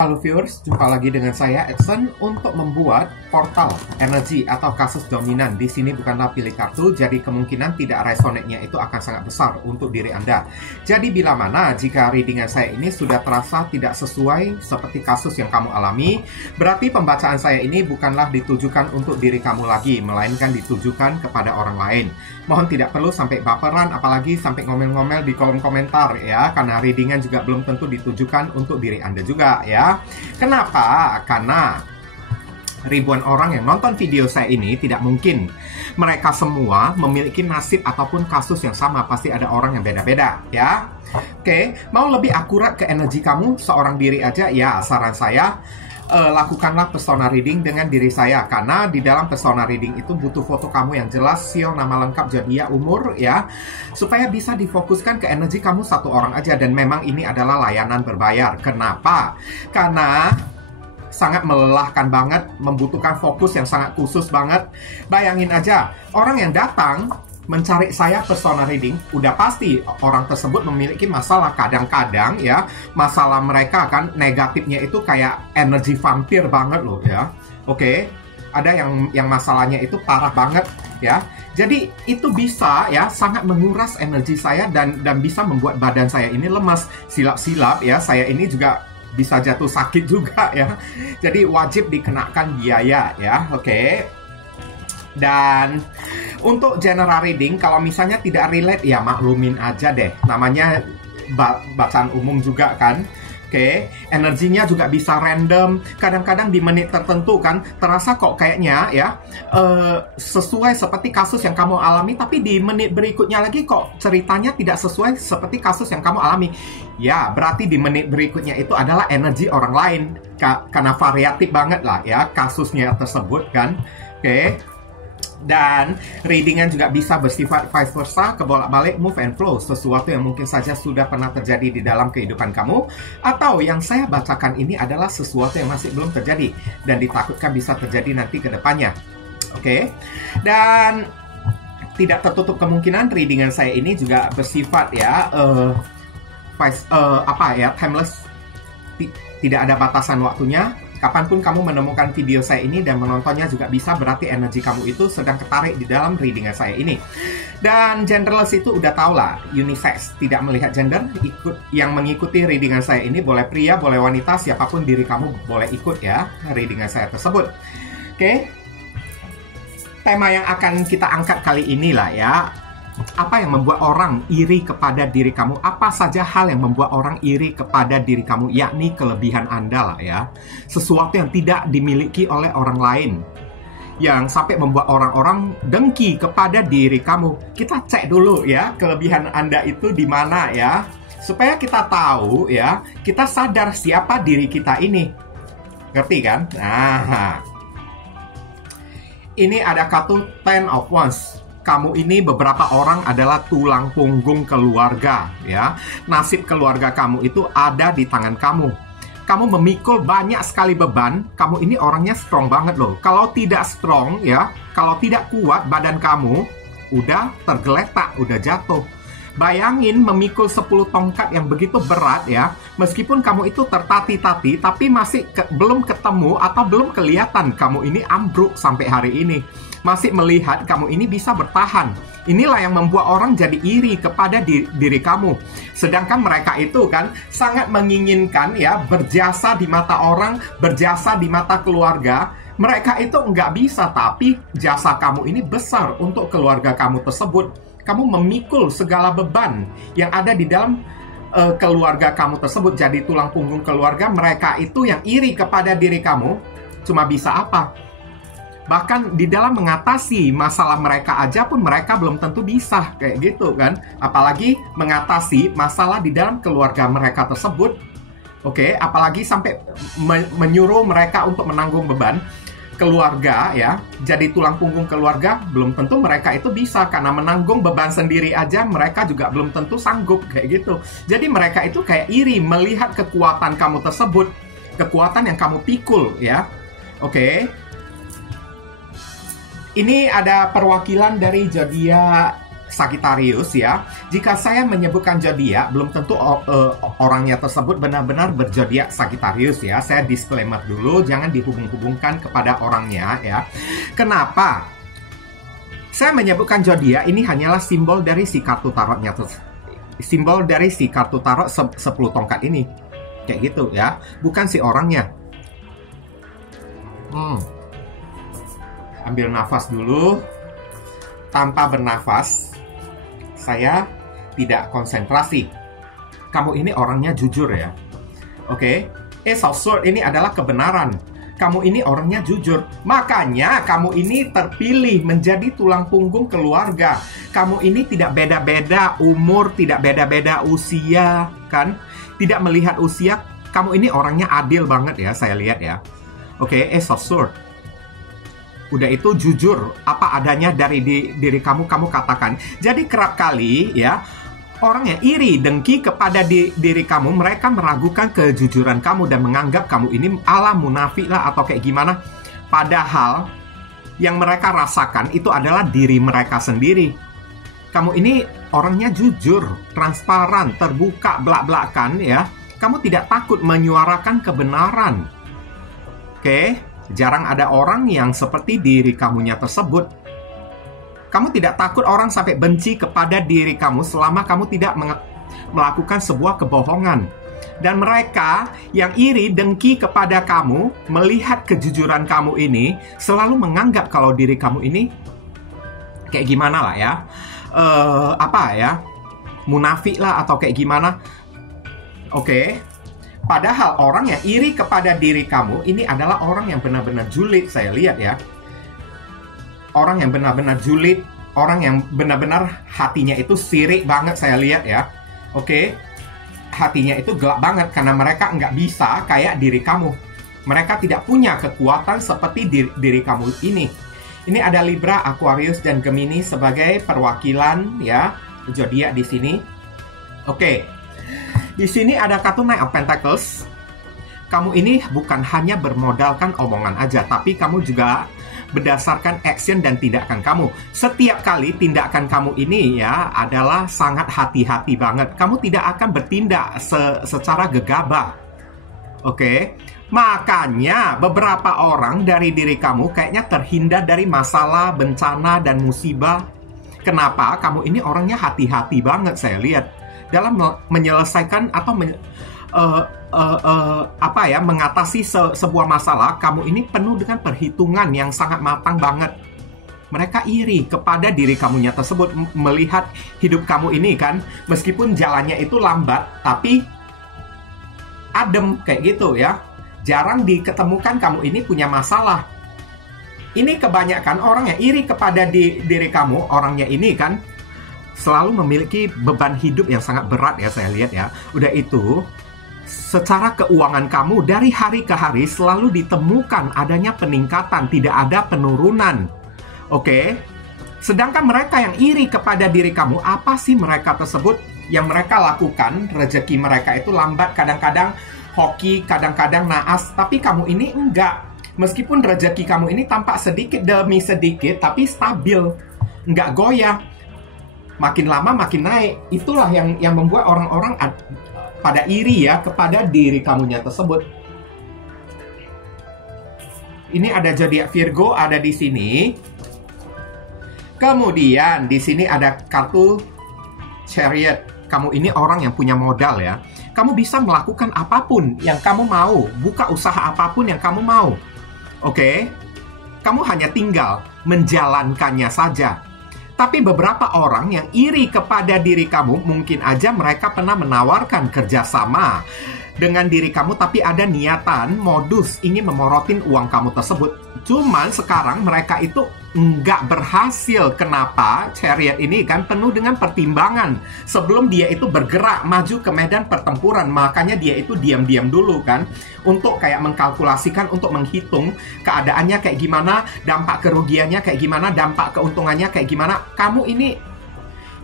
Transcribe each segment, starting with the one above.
Halo viewers, jumpa lagi dengan saya Edson untuk membuat portal energi atau kasus dominan. Di sini bukanlah pilih kartu, jadi kemungkinan tidak resonate-nya itu akan sangat besar untuk diri Anda. Jadi bila mana jika readingan saya ini sudah terasa tidak sesuai seperti kasus yang kamu alami, berarti pembacaan saya ini bukanlah ditujukan untuk diri kamu lagi, melainkan ditujukan kepada orang lain. Mohon tidak perlu sampai baperan, apalagi sampai ngomel-ngomel di kolom komentar ya, karena readingan juga belum tentu ditujukan untuk diri Anda juga ya. Kenapa? Karena ribuan orang yang nonton video saya ini tidak mungkin mereka semua memiliki nasib ataupun kasus yang sama. Pasti ada orang yang beda-beda ya. Oke, mau lebih akurat ke energi kamu seorang diri aja ya, saran saya lakukanlah persona reading dengan diri saya, karena di dalam persona reading itu butuh foto kamu yang jelas, siang, nama lengkap, zodiak, umur ya, supaya bisa difokuskan ke energi kamu satu orang aja. Dan memang ini adalah layanan berbayar. Kenapa? Karena sangat melelahkan banget, membutuhkan fokus yang sangat khusus banget. Bayangin aja, orang yang datang mencari saya persona reading, udah pasti orang tersebut memiliki masalah. Kadang-kadang ya, masalah mereka kan negatifnya itu kayak energi vampir banget loh ya. Oke, ada yang masalahnya itu parah banget ya. Jadi itu bisa ya sangat menguras energi saya dan bisa membuat badan saya ini lemas. Silap-silap ya, saya ini juga bisa jatuh sakit juga ya. Jadi wajib dikenakan biaya ya. Oke. Dan untuk general reading, kalau misalnya tidak relate ya maklumin aja deh. Namanya bacaan umum juga kan. Oke, energinya juga bisa random. Kadang-kadang di menit tertentu kan terasa kok kayaknya ya sesuai seperti kasus yang kamu alami, tapi di menit berikutnya lagi kok ceritanya tidak sesuai seperti kasus yang kamu alami. Ya, berarti di menit berikutnya itu adalah energi orang lain. Karena variatif banget lah ya kasusnya tersebut kan. Oke. Dan readingan juga bisa bersifat vice versa, kebolak-balik, move and flow, sesuatu yang mungkin saja sudah pernah terjadi di dalam kehidupan kamu, atau yang saya bacakan ini adalah sesuatu yang masih belum terjadi dan ditakutkan bisa terjadi nanti ke depannya. Oke. Dan tidak tertutup kemungkinan readingan saya ini juga bersifat ya timeless, tidak ada batasan waktunya. Kapanpun kamu menemukan video saya ini dan menontonnya juga bisa, berarti energi kamu itu sedang ketarik di dalam readingan saya ini. Dan genderless itu udah tau lah, unisex, tidak melihat gender. Yang mengikuti readingan saya ini boleh pria, boleh wanita, siapapun diri kamu boleh ikut ya readingan saya tersebut. Oke. Tema yang akan kita angkat kali ini lah ya. Apa yang membuat orang iri kepada diri kamu? Apa saja hal yang membuat orang iri kepada diri kamu? Yakni kelebihan Anda lah ya. Sesuatu yang tidak dimiliki oleh orang lain, yang sampai membuat orang-orang dengki kepada diri kamu. Kita cek dulu ya, kelebihan Anda itu di mana ya. Supaya kita tahu ya, kita sadar siapa diri kita ini. Ngerti kan? Nah, ini ada kartu Ten of Wands. Kamu ini beberapa orang adalah tulang punggung keluarga ya. Nasib keluarga kamu itu ada di tangan kamu. Kamu memikul banyak sekali beban. Kamu ini orangnya strong banget loh. Kalau tidak strong ya, kalau tidak kuat badan kamu, udah tergeletak, udah jatuh. Bayangin memikul 10 tongkat yang begitu berat ya. Meskipun kamu itu tertati-tati, tapi masih belum ketemu atau belum kelihatan kamu ini ambruk sampai hari ini. Masih melihat kamu ini bisa bertahan. Inilah yang membuat orang jadi iri kepada diri kamu. Sedangkan mereka itu kan sangat menginginkan ya berjasa di mata orang, berjasa di mata keluarga. Mereka itu nggak bisa, tapi jasa kamu ini besar untuk keluarga kamu tersebut. Kamu memikul segala beban yang ada di dalam keluarga kamu tersebut. Jadi tulang punggung keluarga. Mereka itu yang iri kepada diri kamu. Cuma bisa apa? Bahkan di dalam mengatasi masalah mereka aja pun mereka belum tentu bisa kayak gitu kan. Apalagi mengatasi masalah di dalam keluarga mereka tersebut. Oke, apalagi sampai menyuruh mereka untuk menanggung beban keluarga ya. Jadi tulang punggung keluarga, belum tentu mereka itu bisa, karena menanggung beban sendiri aja mereka juga belum tentu sanggup kayak gitu. Jadi mereka itu kayak iri melihat kekuatan kamu tersebut, kekuatan yang kamu pikul ya. Oke. Ini ada perwakilan dari zodiak Sagittarius ya, jika saya menyebutkan zodiak, belum tentu orangnya tersebut benar-benar berzodiak Sagittarius ya. Saya disclaimer dulu, jangan dihubung-hubungkan kepada orangnya ya. Kenapa? Saya menyebutkan zodiak ini hanyalah simbol dari si kartu tarotnya, simbol dari si kartu tarot 10 tongkat ini, kayak gitu ya, bukan si orangnya. Ambil nafas dulu. Tanpa bernafas, saya tidak konsentrasi. Kamu ini orangnya jujur ya. Oke, Ace of Swords ini adalah kebenaran. Kamu ini orangnya jujur. Makanya kamu ini terpilih menjadi tulang punggung keluarga. Kamu ini tidak beda-beda umur, tidak beda-beda usia, kan? Tidak melihat usia. Kamu ini orangnya adil banget ya, saya lihat ya. Oke, Ace of Swords. Udah itu jujur, apa adanya dari diri kamu katakan. Jadi kerap kali ya, orang yang iri, dengki kepada diri kamu, mereka meragukan kejujuran kamu dan menganggap kamu ini ala munafik lah atau kayak gimana. Padahal yang mereka rasakan itu adalah diri mereka sendiri. Kamu ini orangnya jujur, transparan, terbuka, belak-belakan ya. Kamu tidak takut menyuarakan kebenaran. Oke? Jarang ada orang yang seperti diri kamunya tersebut. Kamu tidak takut orang sampai benci kepada diri kamu selama kamu tidak melakukan sebuah kebohongan. Dan mereka yang iri, dengki kepada kamu, melihat kejujuran kamu ini, selalu menganggap kalau diri kamu ini kayak gimana lah ya. Munafik lah atau kayak gimana. Oke. Padahal orang yang iri kepada diri kamu ini adalah orang yang benar-benar julid, saya lihat ya. Orang yang benar-benar julid, orang yang benar-benar hatinya itu sirik banget, saya lihat ya. Oke, hatinya itu gelap banget karena mereka nggak bisa kayak diri kamu. Mereka tidak punya kekuatan seperti diri kamu ini. Ini ada Libra, Aquarius, dan Gemini sebagai perwakilan ya zodiak di sini. Oke. Di sini ada kartu Knight of Pentacles. Kamu ini bukan hanya bermodalkan omongan aja, tapi kamu juga berdasarkan action dan tindakan kamu. Setiap kali tindakan kamu ini ya adalah sangat hati-hati banget. Kamu tidak akan bertindak secara gegabah. Oke? Makanya beberapa orang dari diri kamu kayaknya terhindar dari masalah, bencana, dan musibah. Kenapa? Kamu ini orangnya hati-hati banget, saya lihat. Dalam menyelesaikan atau mengatasi sebuah masalah, kamu ini penuh dengan perhitungan yang sangat matang banget. Mereka iri kepada diri kamunya tersebut, melihat hidup kamu ini kan, meskipun jalannya itu lambat, tapi adem kayak gitu ya. Jarang diketemukan kamu ini punya masalah. Ini kebanyakan orang yang iri kepada diri kamu, orangnya ini kan, selalu memiliki beban hidup yang sangat berat ya, saya lihat ya. Udah itu, secara keuangan kamu dari hari ke hari selalu ditemukan adanya peningkatan, tidak ada penurunan. Oke? Sedangkan mereka yang iri kepada diri kamu, apa sih mereka tersebut yang mereka lakukan? Rezeki mereka itu lambat, kadang-kadang hoki, kadang-kadang naas, tapi kamu ini enggak. Meskipun rezeki kamu ini tampak sedikit demi sedikit, tapi stabil, enggak goyah. Makin lama makin naik. Itulah yang membuat orang-orang pada iri ya kepada diri kamunya tersebut. Ini ada zodiak Virgo ada di sini. Kemudian di sini ada kartu Chariot. Kamu ini orang yang punya modal ya. Kamu bisa melakukan apapun yang kamu mau, buka usaha apapun yang kamu mau. Oke? Kamu hanya tinggal menjalankannya saja. Tapi beberapa orang yang iri kepada diri kamu, mungkin aja mereka pernah menawarkan kerjasama dengan diri kamu, tapi ada niatan, modus, ingin memorotin uang kamu tersebut. Cuman sekarang mereka itu nggak berhasil. Kenapa? Chariot ini kan penuh dengan pertimbangan. Sebelum dia itu bergerak maju ke medan pertempuran, makanya dia itu diam-diam dulu kan, untuk kayak mengkalkulasikan, untuk menghitung keadaannya kayak gimana, dampak kerugiannya kayak gimana, dampak keuntungannya kayak gimana. Kamu ini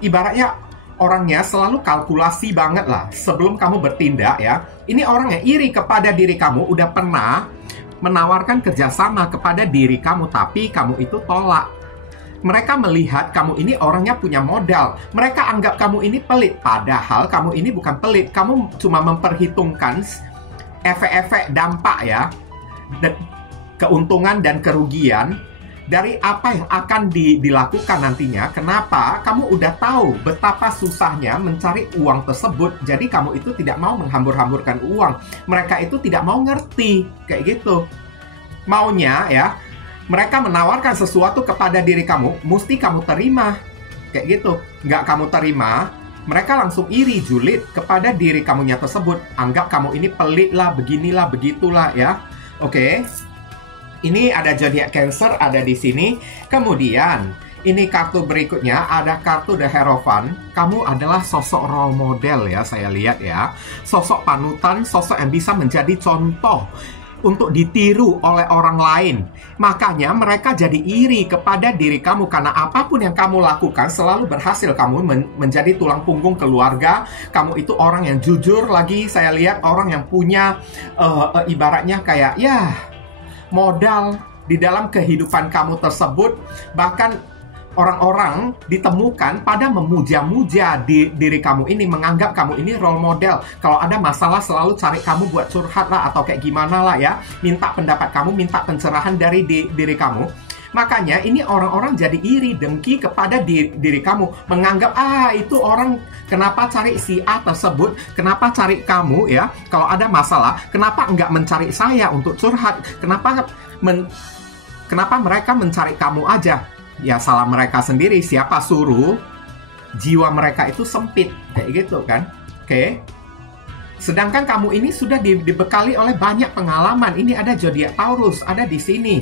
ibaratnya orangnya selalu kalkulasi banget lah sebelum kamu bertindak ya. Ini orang yang iri kepada diri kamu, udah pernah menawarkan kerjasama kepada diri kamu, tapi kamu itu tolak. Mereka melihat kamu ini orangnya punya modal. Mereka anggap kamu ini pelit. Padahal kamu ini bukan pelit. Kamu cuma memperhitungkan efek-efek dampak ya. Keuntungan dan kerugian dari apa yang akan dilakukan nantinya. Kenapa? Kamu udah tahu betapa susahnya mencari uang tersebut. Jadi kamu itu tidak mau menghambur-hamburkan uang. Mereka itu tidak mau ngerti. Kayak gitu. Maunya ya, mereka menawarkan sesuatu kepada diri kamu, mesti kamu terima. Kayak gitu. Nggak kamu terima, mereka langsung iri, julid kepada diri kamunya tersebut. Anggap kamu ini pelit lah, beginilah, begitulah ya. Oke. Ini ada zodiak Cancer, ada di sini. Kemudian, ini kartu berikutnya, ada kartu The Hierophant. Kamu adalah sosok role model ya, saya lihat ya. Sosok panutan, sosok yang bisa menjadi contoh untuk ditiru oleh orang lain. Makanya mereka jadi iri kepada diri kamu karena apapun yang kamu lakukan selalu berhasil. Kamu menjadi tulang punggung keluarga. Kamu itu orang yang jujur lagi. Saya lihat orang yang punya ibaratnya kayak ya modal di dalam kehidupan kamu tersebut. Bahkan orang-orang ditemukan pada memuja-muja diri kamu ini, menganggap kamu ini role model. Kalau ada masalah selalu cari kamu buat curhat lah atau kayak gimana lah ya. Minta pendapat kamu, minta pencerahan dari diri kamu. Makanya ini orang-orang jadi iri, dengki kepada diri kamu. Menganggap, itu orang kenapa cari si A tersebut, kenapa cari kamu ya. Kalau ada masalah, kenapa enggak mencari saya untuk curhat. Kenapa mereka mencari kamu aja. Ya salah mereka sendiri, siapa suruh jiwa mereka itu sempit, kayak gitu kan. Oke. Sedangkan kamu ini sudah dibekali oleh banyak pengalaman. Ini ada zodiak Taurus, ada di sini.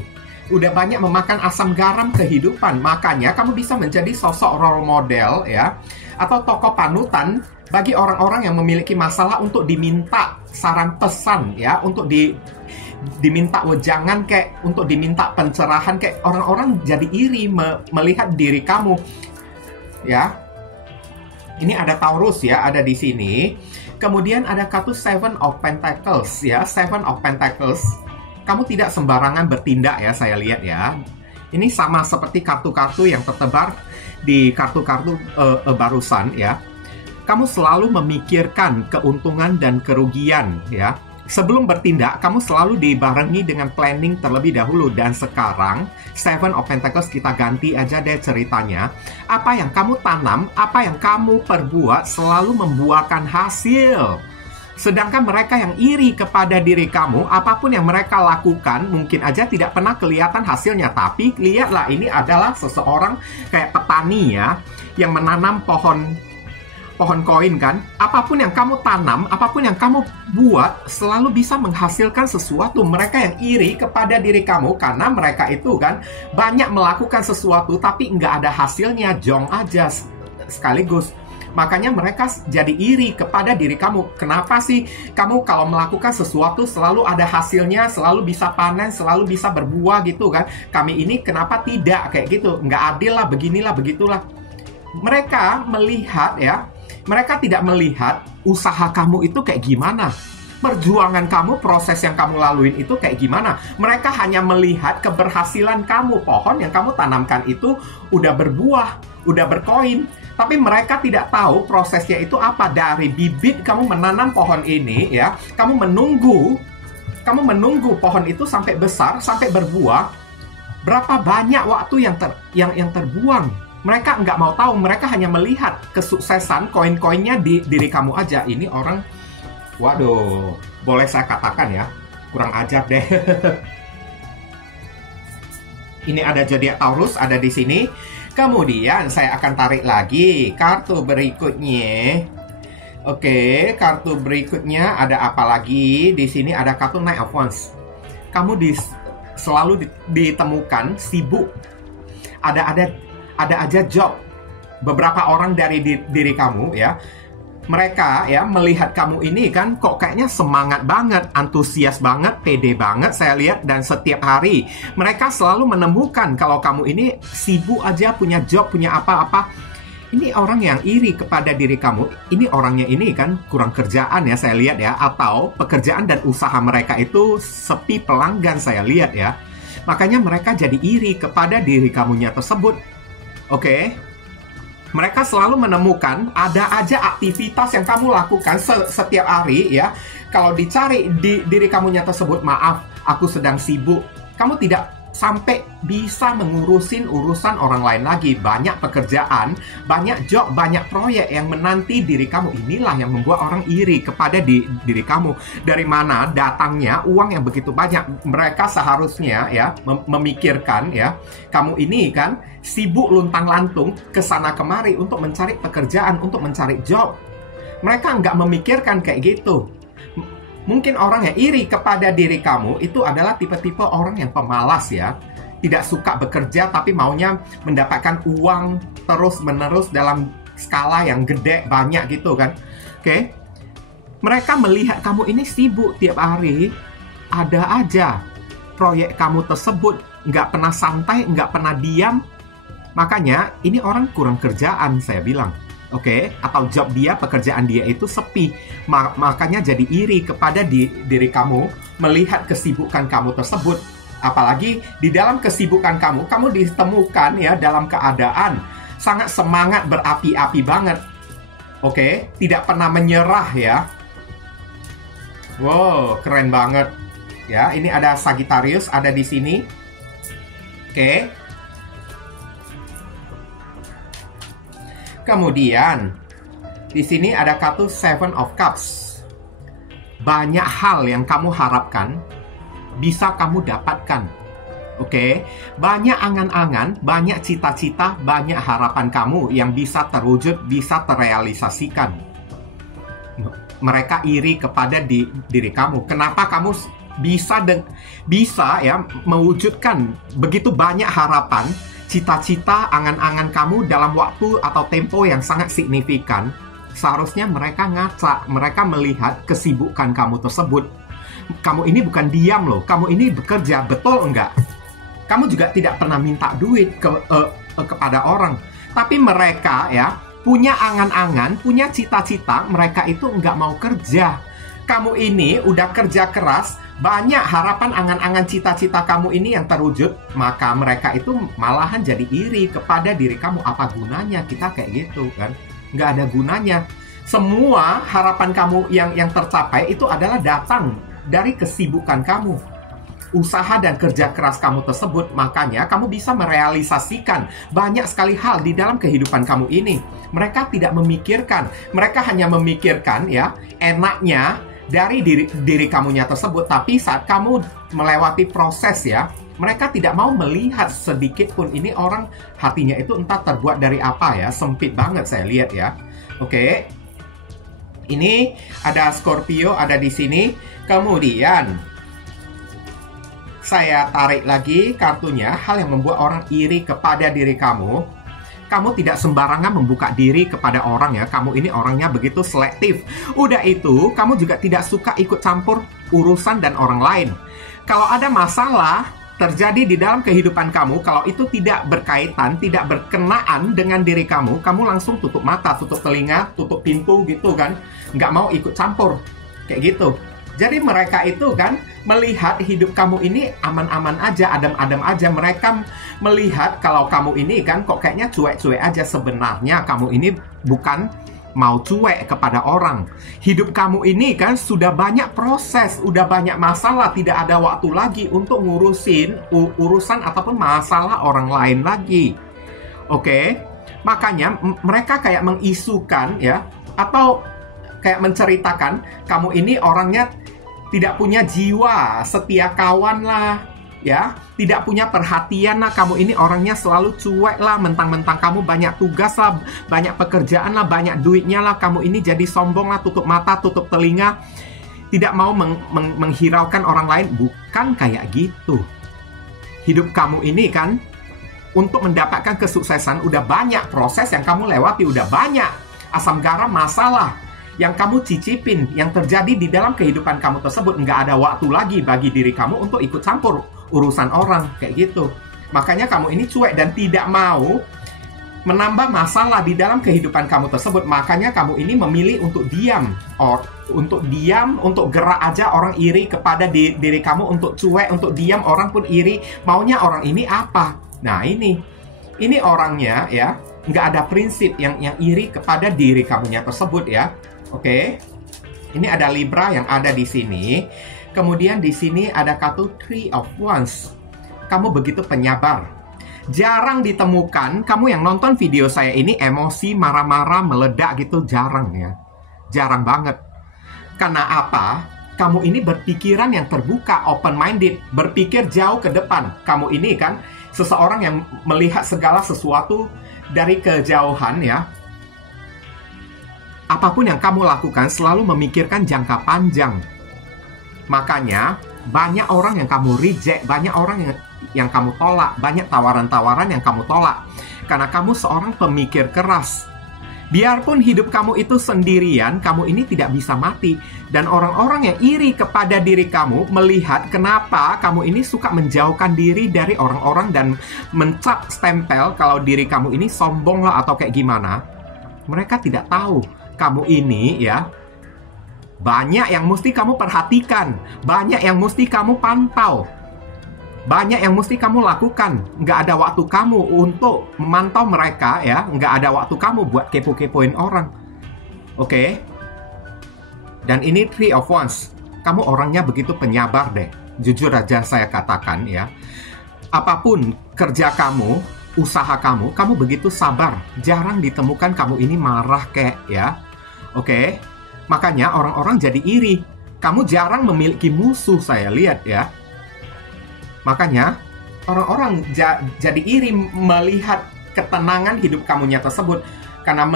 Udah banyak memakan asam garam kehidupan. Makanya kamu bisa menjadi sosok role model ya, atau tokoh panutan bagi orang-orang yang memiliki masalah untuk diminta saran pesan ya, untuk diminta wejangan, kayak untuk diminta pencerahan. Kayak orang-orang jadi iri melihat diri kamu ya. Ini ada Taurus ya, ada di sini. Kemudian ada kartu Seven of Pentacles ya. Seven of Pentacles, kamu tidak sembarangan bertindak ya, saya lihat ya. Ini sama seperti kartu-kartu yang tersebar di kartu-kartu barusan ya. Kamu selalu memikirkan keuntungan dan kerugian ya. Sebelum bertindak, kamu selalu dibarengi dengan planning terlebih dahulu. Dan sekarang, Seven of Pentacles kita ganti aja deh ceritanya. Apa yang kamu tanam, apa yang kamu perbuat selalu membuahkan hasil. Sedangkan mereka yang iri kepada diri kamu, apapun yang mereka lakukan, mungkin aja tidak pernah kelihatan hasilnya. Tapi lihatlah, ini adalah seseorang kayak petani ya, yang menanam pohon koin kan. Apapun yang kamu tanam, apapun yang kamu buat selalu bisa menghasilkan sesuatu. Mereka yang iri kepada diri kamu karena mereka itu kan banyak melakukan sesuatu tapi nggak ada hasilnya, jong aja sekaligus. Makanya mereka jadi iri kepada diri kamu. Kenapa sih kamu kalau melakukan sesuatu selalu ada hasilnya, selalu bisa panen, selalu bisa berbuah gitu kan. Kami ini kenapa tidak kayak gitu? Nggak adil lah, beginilah, begitulah. Mereka melihat ya, mereka tidak melihat usaha kamu itu kayak gimana. Perjuangan kamu, proses yang kamu laluin itu kayak gimana. Mereka hanya melihat keberhasilan kamu. Pohon yang kamu tanamkan itu udah berbuah, udah berkoin. Tapi mereka tidak tahu prosesnya itu apa. Dari bibit kamu menanam pohon ini ya, kamu menunggu pohon itu sampai besar, sampai berbuah. Berapa banyak waktu yang terbuang. Mereka nggak mau tahu, mereka hanya melihat kesuksesan koin-koinnya di diri kamu aja. Ini orang, waduh, boleh saya katakan ya, kurang ajar deh. Ini ada zodiak Taurus, ada di sini. Kemudian saya akan tarik lagi kartu berikutnya. Oke, kartu berikutnya ada apa lagi? Di sini ada kartu Knight of Wands. Kamu selalu ditemukan sibuk. Ada aja job. Beberapa orang dari diri kamu ya, mereka ya melihat kamu ini kan kok kayaknya semangat banget, antusias banget, pede banget saya lihat. Dan setiap hari mereka selalu menemukan kalau kamu ini sibuk aja, punya job, punya apa-apa. Ini orang yang iri kepada diri kamu. Ini orangnya ini kan kurang kerjaan ya saya lihat ya. Atau pekerjaan dan usaha mereka itu sepi pelanggan saya lihat ya. Makanya mereka jadi iri kepada diri kamunya tersebut. Oke? Mereka selalu menemukan ada aja aktivitas yang kamu lakukan setiap hari ya. Kalau dicari di diri kamunya tersebut, maaf, aku sedang sibuk. Kamu tidak sampai bisa mengurusin urusan orang lain lagi. Banyak pekerjaan, banyak job, banyak proyek yang menanti diri kamu. Inilah yang membuat orang iri kepada diri kamu. Dari mana datangnya uang yang begitu banyak? Mereka seharusnya ya memikirkan ya, kamu ini kan sibuk luntang-lantung kesana kemari untuk mencari pekerjaan, untuk mencari job. Mereka nggak memikirkan kayak gitu. Mungkin orang yang iri kepada diri kamu itu adalah tipe-tipe orang yang pemalas ya. Tidak suka bekerja tapi maunya mendapatkan uang terus-menerus dalam skala yang gede, banyak gitu kan. Oke? Mereka melihat kamu ini sibuk tiap hari, ada aja proyek kamu tersebut, nggak pernah santai, nggak pernah diam. Makanya ini orang kurang kerjaan, saya bilang. Oke, atau job dia, pekerjaan dia itu sepi. Makanya jadi iri kepada diri kamu melihat kesibukan kamu tersebut. Apalagi di dalam kesibukan kamu ditemukan ya dalam keadaan sangat semangat, berapi-api banget. Oke, tidak pernah menyerah ya. Wow, keren banget. Ya, ini ada Sagittarius ada di sini. Oke. Kemudian di sini ada kartu Seven of Cups. Banyak hal yang kamu harapkan bisa kamu dapatkan. Oke, banyak angan-angan, banyak cita-cita, banyak harapan kamu yang bisa terwujud, bisa terrealisasikan. Mereka iri kepada diri kamu. Kenapa kamu bisa ya mewujudkan begitu banyak harapan, cita-cita, angan-angan kamu dalam waktu atau tempo yang sangat signifikan? Seharusnya mereka ngaca, mereka melihat kesibukan kamu tersebut. Kamu ini bukan diam loh, kamu ini bekerja, betul enggak? Kamu juga tidak pernah minta duit kepada orang. Tapi mereka ya punya angan-angan, punya cita-cita, mereka itu enggak mau kerja. Kamu ini udah kerja keras, banyak harapan, angan-angan, cita-cita kamu ini yang terwujud, maka mereka itu malahan jadi iri kepada diri kamu. Apa gunanya kita kayak gitu kan? Nggak ada gunanya. Semua harapan kamu yang tercapai itu adalah datang dari kesibukan kamu, usaha dan kerja keras kamu tersebut. Makanya kamu bisa merealisasikan banyak sekali hal di dalam kehidupan kamu ini. Mereka tidak memikirkan, mereka hanya memikirkan ya enaknya dari diri kamunya tersebut. Tapi saat kamu melewati proses ya, mereka tidak mau melihat sedikit pun ini orang hatinya itu entah terbuat dari apa ya. Sempit banget saya lihat ya. Oke. Ini ada Scorpio ada di sini. Kemudian saya tarik lagi kartunya, hal yang membuat orang iri kepada diri kamu. Kamu tidak sembarangan membuka diri kepada orang ya. Kamu ini orangnya begitu selektif. Udah itu, kamu juga tidak suka ikut campur urusan dan orang lain. Kalau ada masalah terjadi di dalam kehidupan kamu, kalau itu tidak berkaitan, tidak berkenaan dengan diri kamu, kamu langsung tutup mata, tutup telinga, tutup pintu gitu kan. Nggak mau ikut campur. Kayak gitu. Jadi mereka itu kan melihat hidup kamu ini aman-aman aja, adem-adem aja. Mereka melihat kalau kamu ini kan kok kayaknya cuek-cuek aja. Sebenarnya kamu ini bukan mau cuek kepada orang. Hidup kamu ini kan sudah banyak proses, udah banyak masalah. Tidak ada waktu lagi untuk ngurusin urusan ataupun masalah orang lain lagi. Oke? Makanya mereka kayak mengisukan ya, atau kayak menceritakan kamu ini orangnya tidak punya jiwa setia kawan lah ya, tidak punya perhatian lah, kamu ini orangnya selalu cuek lah, mentang-mentang kamu banyak tugas lah, banyak pekerjaan lah, banyak duitnya lah, kamu ini jadi sombong lah, tutup mata, tutup telinga, tidak mau menghiraukan orang lain. Bukan kayak gitu. Hidup kamu ini kan untuk mendapatkan kesuksesan udah banyak proses yang kamu lewati, udah banyak asam garam masalah yang kamu cicipin, yang terjadi di dalam kehidupan kamu tersebut. Nggak ada waktu lagi bagi diri kamu untuk ikut campur urusan orang, kayak gitu. Makanya kamu ini cuek dan tidak mau menambah masalah di dalam kehidupan kamu tersebut. Makanya kamu ini memilih untuk diam, untuk gerak aja orang iri kepada diri kamu, untuk cuek, untuk diam, orang pun iri, maunya orang ini apa. Nah ini Ini orangnya ya, nggak ada prinsip yang iri kepada diri kamunya tersebut ya. Oke. Ini ada Libra yang ada di sini. Kemudian di sini ada kartu Three of Wands. Kamu begitu penyabar. Jarang ditemukan kamu yang nonton video saya ini emosi, marah-marah, meledak gitu, jarang ya. Jarang banget. Karena apa? Kamu ini berpikiran yang terbuka, open-minded, berpikir jauh ke depan. Kamu ini kan seseorang yang melihat segala sesuatu dari kejauhan ya. Apapun yang kamu lakukan selalu memikirkan jangka panjang. Makanya banyak orang yang kamu reject, banyak orang yang kamu tolak, banyak tawaran-tawaran yang kamu tolak. Karena kamu seorang pemikir keras. Biarpun hidup kamu itu sendirian, kamu ini tidak bisa mati. Dan orang-orang yang iri kepada diri kamu melihat kenapa kamu ini suka menjauhkan diri dari orang-orang dan mencap stempel kalau diri kamu ini sombong lah atau kayak gimana. Mereka tidak tahu kamu ini ya, banyak yang mesti kamu perhatikan, banyak yang mesti kamu pantau, banyak yang mesti kamu lakukan. Nggak ada waktu kamu untuk memantau mereka ya, nggak ada waktu kamu buat kepo-kepoin orang. Oke? Dan ini Three of Wands. Kamu orangnya begitu penyabar deh. Jujur aja saya katakan ya. Apapun kerja kamu, usaha kamu begitu sabar. Jarang ditemukan kamu ini marah kayak ya. Oke? Makanya orang-orang jadi iri. Kamu jarang memiliki musuh, saya lihat ya. Makanya orang-orang jadi iri melihat ketenangan hidup kamunya tersebut. Karena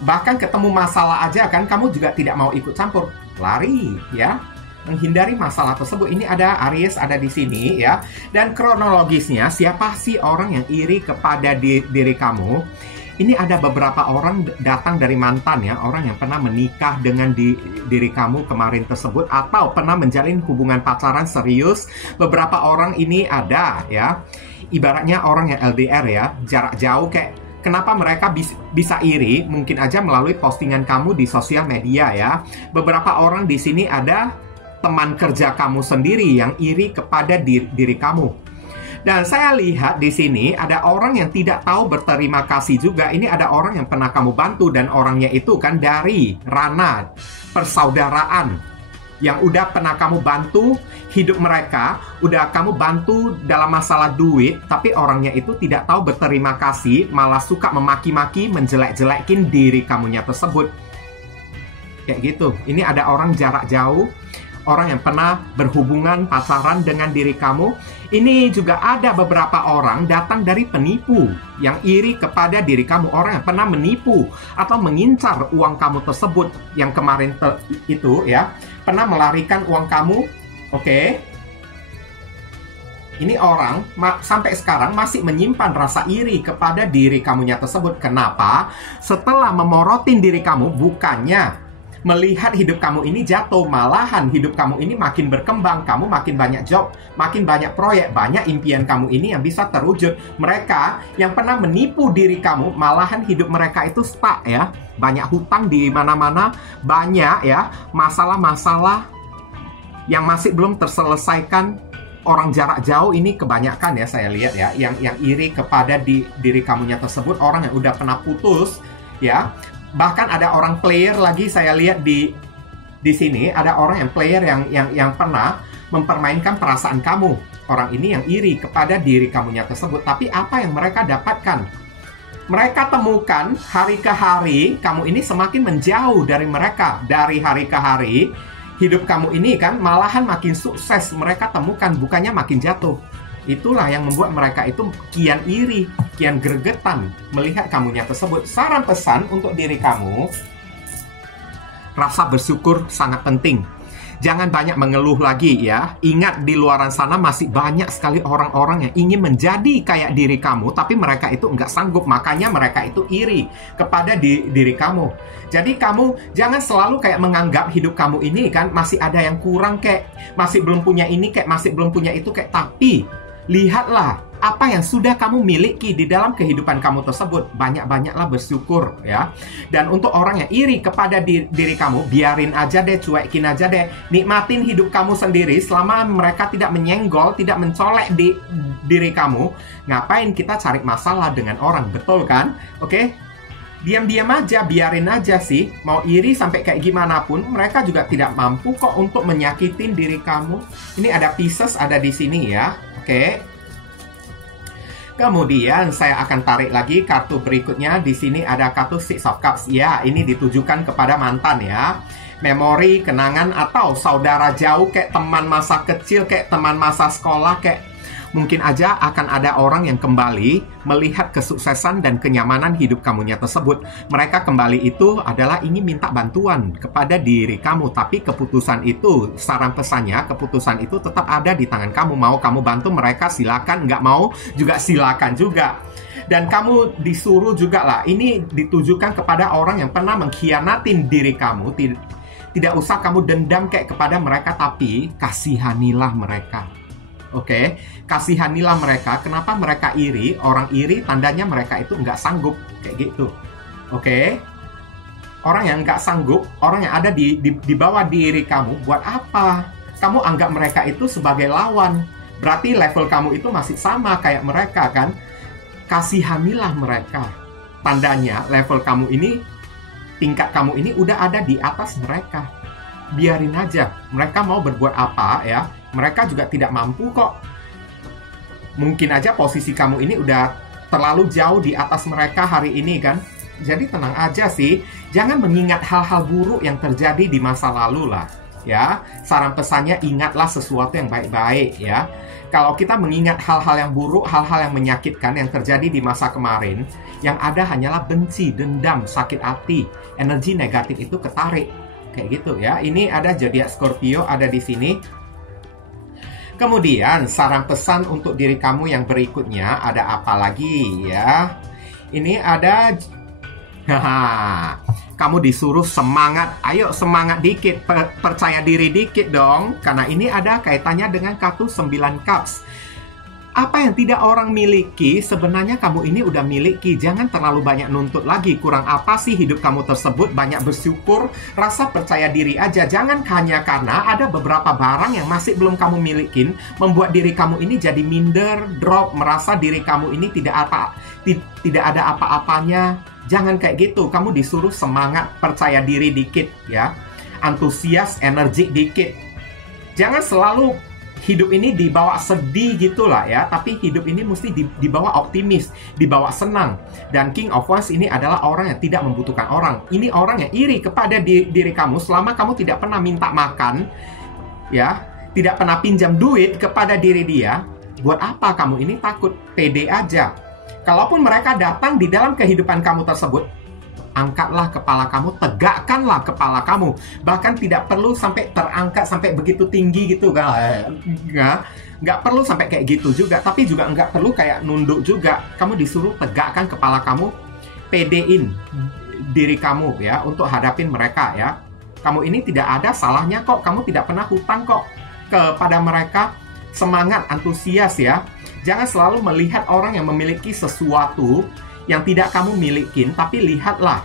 bahkan ketemu masalah aja kan, kamu juga tidak mau ikut campur. Lari ya. Menghindari masalah tersebut. Ini ada Aries ada di sini ya. Dan kronologisnya, siapa sih orang yang iri kepada diri kamu? Ini ada beberapa orang datang dari mantan ya, orang yang pernah menikah dengan diri kamu kemarin tersebut atau pernah menjalin hubungan pacaran serius. Beberapa orang ini ada ya, ibaratnya orang yang LDR ya, jarak jauh. Kayak kenapa mereka bisa iri? Mungkin aja melalui postingan kamu di sosial media ya. Beberapa orang di sini ada teman kerja kamu sendiri yang iri kepada diri kamu. Dan saya lihat di sini ada orang yang tidak tahu berterima kasih juga. Ini ada orang yang pernah kamu bantu dan orangnya itu kan dari ranah persaudaraan yang udah pernah kamu bantu hidup mereka, udah kamu bantu dalam masalah duit, tapi orangnya itu tidak tahu berterima kasih, malah suka memaki-maki, menjelek-jelekin diri kamunya tersebut. Kayak gitu. Ini ada orang jarak jauh, orang yang pernah berhubungan pacaran dengan diri kamu. Ini juga ada beberapa orang datang dari penipu yang iri kepada diri kamu. Orang yang pernah menipu atau mengincar uang kamu tersebut. Yang kemarin itu ya, pernah melarikan uang kamu. Oke. Ini orang sampai sekarang masih menyimpan rasa iri kepada diri kamunya tersebut. Kenapa? Setelah memorotin diri kamu, bukannya melihat hidup kamu ini jatuh, malahan hidup kamu ini makin berkembang, kamu makin banyak job, makin banyak proyek, banyak impian kamu ini yang bisa terwujud. Mereka yang pernah menipu diri kamu, malahan hidup mereka itu stuck ya, banyak hutang di mana-mana, banyak ya masalah-masalah yang masih belum terselesaikan. Orang jarak jauh ini kebanyakan ya saya lihat ya, yang iri kepada diri kamunya tersebut, orang yang udah pernah putus ya. Bahkan ada orang player lagi saya lihat di sini, ada orang yang player yang pernah mempermainkan perasaan kamu. Orang ini yang iri kepada diri kamunya tersebut. Tapi apa yang mereka dapatkan? Mereka temukan hari ke hari kamu ini semakin menjauh dari mereka. Dari hari ke hari hidup kamu ini kan malahan makin sukses mereka temukan, bukannya makin jatuh. Itulah yang membuat mereka itu kian iri, kian gregetan melihat kamunya tersebut. Saran pesan untuk diri kamu, rasa bersyukur sangat penting. Jangan banyak mengeluh lagi ya. Ingat di luaran sana masih banyak sekali orang-orang yang ingin menjadi kayak diri kamu, tapi mereka itu nggak sanggup. Makanya mereka itu iri kepada diri kamu. Jadi kamu jangan selalu kayak menganggap hidup kamu ini kan masih ada yang kurang, kayak masih belum punya ini, kayak masih belum punya itu, kayak. Tapi lihatlah apa yang sudah kamu miliki di dalam kehidupan kamu tersebut. Banyak-banyaklah bersyukur ya. Dan untuk orang yang iri kepada diri kamu, biarin aja deh, cuekin aja deh. Nikmatin hidup kamu sendiri selama mereka tidak menyenggol, tidak mencolek di diri kamu. Ngapain kita cari masalah dengan orang, betul kan? Oke? Diam-diam aja, biarin aja sih. Mau iri sampai kayak gimana pun, mereka juga tidak mampu kok untuk menyakitin diri kamu. Ini ada Pisces ada di sini ya. Oke. Kemudian saya akan tarik lagi kartu berikutnya. Di sini ada kartu Six of Cups. Ya, ini ditujukan kepada mantan ya. Memori, kenangan, atau saudara jauh, kayak teman masa kecil, kayak teman masa sekolah, kayak mungkin aja akan ada orang yang kembali melihat kesuksesan dan kenyamanan hidup kamunya tersebut. Mereka kembali itu adalah ingin minta bantuan kepada diri kamu. Tapi keputusan itu, saran pesannya, keputusan itu tetap ada di tangan kamu. Mau kamu bantu mereka silakan, nggak mau juga silakan juga. Dan kamu disuruh juga lah, ini ditujukan kepada orang yang pernah mengkhianatin diri kamu. Tidak usah kamu dendam kayak kepada mereka, tapi kasihanilah mereka. Oke, kasihanilah mereka. Kenapa mereka iri? Orang iri tandanya mereka itu nggak sanggup, kayak gitu. Oke, orang yang nggak sanggup, orang yang ada di bawah diri kamu, buat apa? Kamu anggap mereka itu sebagai lawan. Berarti level kamu itu masih sama kayak mereka kan? Kasihanilah mereka. Tandanya level kamu ini, tingkat kamu ini udah ada di atas mereka. Biarin aja, mereka mau berbuat apa ya, mereka juga tidak mampu kok. Mungkin aja posisi kamu ini udah terlalu jauh di atas mereka hari ini kan. Jadi tenang aja sih, jangan mengingat hal-hal buruk yang terjadi di masa lalu lah ya. Saran pesannya, ingatlah sesuatu yang baik-baik ya. Kalau kita mengingat hal-hal yang buruk, hal-hal yang menyakitkan yang terjadi di masa kemarin, yang ada hanyalah benci, dendam, sakit hati, energi negatif itu ketarik. Kayak gitu ya. Ini ada zodiak Scorpio ada di sini. Kemudian saran pesan untuk diri kamu yang berikutnya ada apa lagi ya? Ini ada kamu disuruh semangat. Ayo semangat dikit, percaya diri dikit dong. Karena ini ada kaitannya dengan kartu 9 Cups. Apa yang tidak orang miliki, sebenarnya kamu ini udah miliki. Jangan terlalu banyak nuntut lagi. Kurang apa sih hidup kamu tersebut? Banyak bersyukur, rasa percaya diri aja. Jangan hanya karena ada beberapa barang yang masih belum kamu milikin, membuat diri kamu ini jadi minder, drop, merasa diri kamu ini tidak ada apa-apanya. Jangan kayak gitu. Kamu disuruh semangat, percaya diri dikit ya. Antusias, energi dikit. Jangan selalu hidup ini dibawa sedih gitulah ya, tapi hidup ini mesti dibawa optimis, dibawa senang. Dan King of Wands ini adalah orang yang tidak membutuhkan orang. Ini orang yang iri kepada diri kamu selama kamu tidak pernah minta makan ya, tidak pernah pinjam duit kepada diri dia. Buat apa kamu ini takut? Pede aja. Kalaupun mereka datang di dalam kehidupan kamu tersebut, angkatlah kepala kamu, tegakkanlah kepala kamu. Bahkan tidak perlu sampai terangkat sampai begitu tinggi gitu kan. Nggak perlu sampai kayak gitu juga. Tapi juga nggak perlu kayak nunduk juga. Kamu disuruh tegakkan kepala kamu, pedein diri kamu ya untuk hadapin mereka ya. Kamu ini tidak ada salahnya kok. Kamu tidak pernah hutang kok kepada mereka. Semangat, antusias ya. Jangan selalu melihat orang yang memiliki sesuatu yang tidak kamu milikin, tapi lihatlah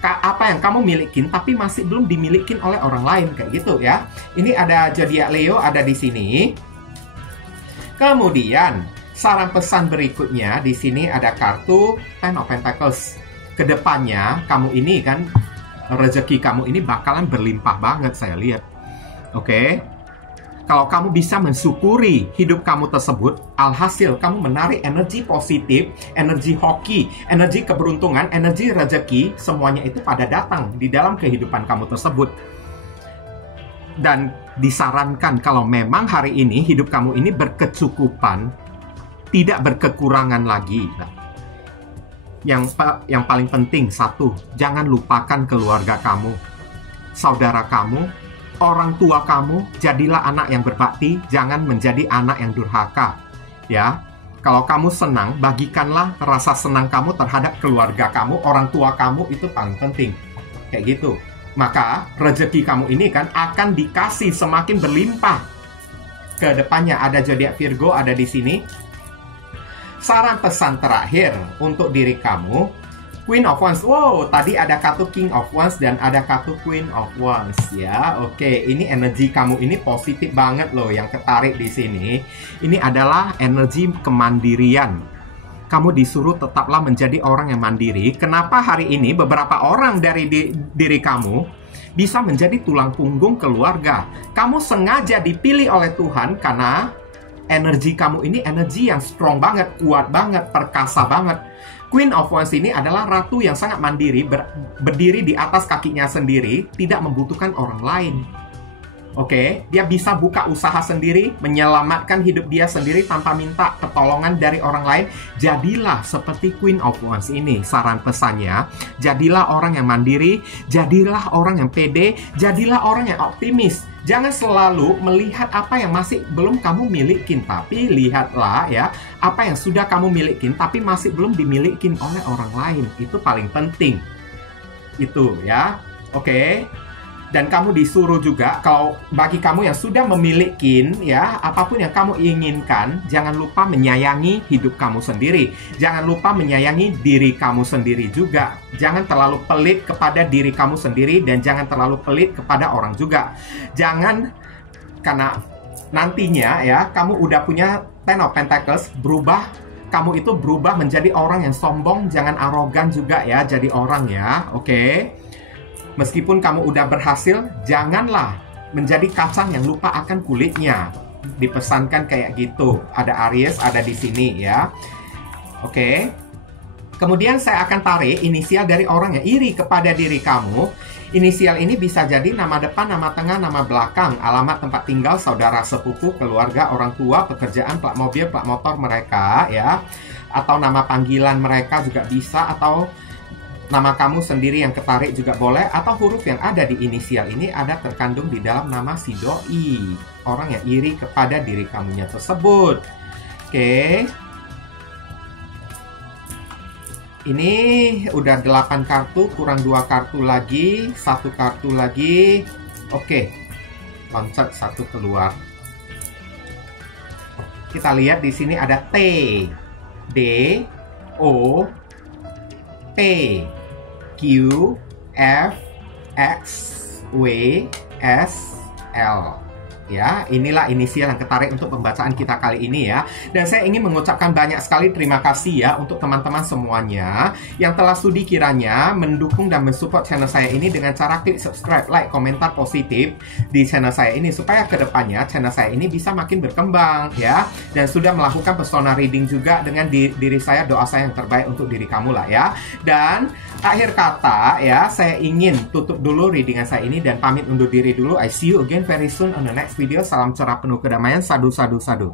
apa yang kamu milikin tapi masih belum dimilikin oleh orang lain, kayak gitu ya. Ini ada zodiak Leo ada di sini. Kemudian saran pesan berikutnya di sini ada kartu Ten of Pentacles. Kedepannya kamu ini kan, rezeki kamu ini bakalan berlimpah banget saya lihat. Oke. Kalau kamu bisa mensyukuri hidup kamu tersebut, alhasil kamu menarik energi positif, energi hoki, energi keberuntungan, energi rezeki, semuanya itu pada datang di dalam kehidupan kamu tersebut. Dan disarankan kalau memang hari ini hidup kamu ini berkecukupan, tidak berkekurangan lagi. Yang paling penting satu, jangan lupakan keluarga kamu, saudara kamu, orang tua kamu. Jadilah anak yang berbakti, jangan menjadi anak yang durhaka ya. Kalau kamu senang, bagikanlah rasa senang kamu terhadap keluarga kamu, orang tua kamu, itu paling penting kayak gitu. Maka rezeki kamu ini kan akan dikasih semakin berlimpah ke depannya. Ada zodiak Virgo ada di sini. Saran pesan terakhir untuk diri kamu, Queen of Wands. Wow, tadi ada kartu King of Wands dan ada kartu Queen of Wands ya. Oke, ini energi kamu ini positif banget loh yang ketarik di sini. Ini adalah energi kemandirian. Kamu disuruh tetaplah menjadi orang yang mandiri. Kenapa hari ini beberapa orang dari diri kamu bisa menjadi tulang punggung keluarga? Kamu sengaja dipilih oleh Tuhan karena energi kamu ini energi yang strong banget, kuat banget, perkasa banget. Queen of Wands ini adalah ratu yang sangat mandiri, berdiri di atas kakinya sendiri, tidak membutuhkan orang lain. Oke, dia bisa buka usaha sendiri, menyelamatkan hidup dia sendiri tanpa minta pertolongan dari orang lain. Jadilah seperti Queen of Wands ini. Saran pesannya, jadilah orang yang mandiri, jadilah orang yang pede, jadilah orang yang optimis. Jangan selalu melihat apa yang masih belum kamu milikin, tapi lihatlah ya apa yang sudah kamu milikin tapi masih belum dimilikin oleh orang lain. Itu paling penting. Itu ya. Oke. Dan kamu disuruh juga, kalau bagi kamu yang sudah memiliki ya apapun yang kamu inginkan, jangan lupa menyayangi hidup kamu sendiri. Jangan lupa menyayangi diri kamu sendiri juga. Jangan terlalu pelit kepada diri kamu sendiri dan jangan terlalu pelit kepada orang juga. Jangan, karena nantinya ya kamu udah punya Ten of Pentacles, kamu itu berubah menjadi orang yang sombong. Jangan arogan juga ya jadi orang ya. Oke. Meskipun kamu udah berhasil, janganlah menjadi kacang yang lupa akan kulitnya. Dipesankan kayak gitu. Ada Aries, ada di sini ya. Oke. Kemudian saya akan tarik inisial dari orang yang iri kepada diri kamu. Inisial ini bisa jadi nama depan, nama tengah, nama belakang, alamat tempat tinggal, saudara sepupu, keluarga, orang tua, pekerjaan, plat mobil, plat motor mereka ya. Atau nama panggilan mereka juga bisa, atau nama kamu sendiri yang ketarik juga boleh, atau huruf yang ada di inisial ini ada terkandung di dalam nama si doi, orang yang iri kepada diri kamunya tersebut. Oke. Ini udah 8 kartu, kurang 2 kartu lagi, 1 kartu lagi. Oke. Loncat 1 keluar. Kita lihat di sini ada T, D, O, P, Q, F, X, W, S, L. Ya, inilah inisial yang ketarik untuk pembacaan kita kali ini ya. Dan saya ingin mengucapkan banyak sekali terima kasih ya untuk teman-teman semuanya yang telah sudi kiranya mendukung dan mensupport channel saya ini dengan cara klik subscribe, like, komentar positif di channel saya ini, supaya kedepannya channel saya ini bisa makin berkembang ya. Dan sudah melakukan persona reading juga dengan diri saya, doa saya yang terbaik untuk diri kamu lah ya. Dan akhir kata ya, saya ingin tutup dulu readingan saya ini dan pamit undur diri dulu. I see you again very soon on the next video. Salam cerah penuh kedamaian. Sadu, sadu, sadu.